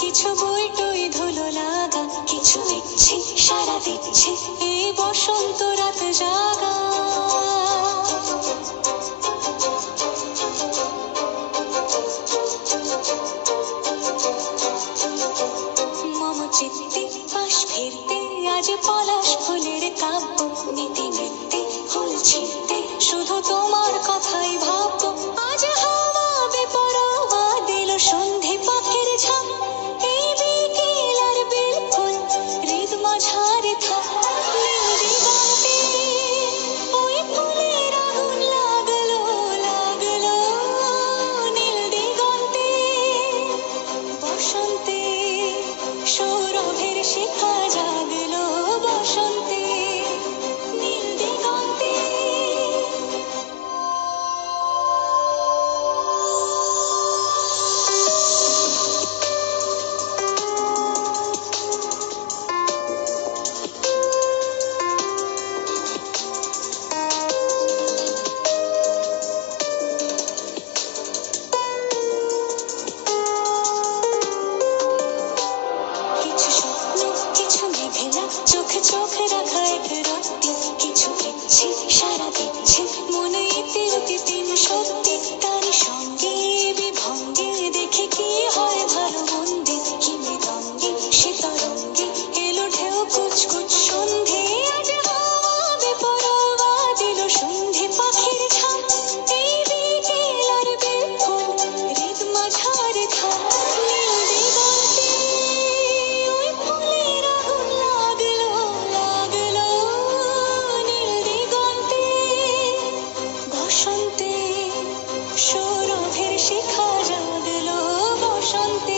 কিছু বইটই ধুলো লাগা, কিছু দিচ্ছে, সারা দিচ্ছে, এই বসন্ত রাত জাগা। মম চিত্তে পাশ ফিরতে, আজ পলাশ ফুলের কাব্য, নীতি নৃত্যে ফুল ছিটতে শুধু তোমার কথাই চোখ রাখায় এক রক্তি কিছু দেখছি সারা দেখছি মনে ইতি দিন সত্যি তার সঙ্গে বিভঙ্গে দেখে কি হয় ভালো মন্দির? কিনে দঙ্গে সে তরঙ্গে এলো ঢেউ কুচকুচ সন্ধে, আজ হবে পরোয়া দিল সন্ধে পাখির ছাপ বসন্তে সৌরভের শিখা জাগলো বসন্তে।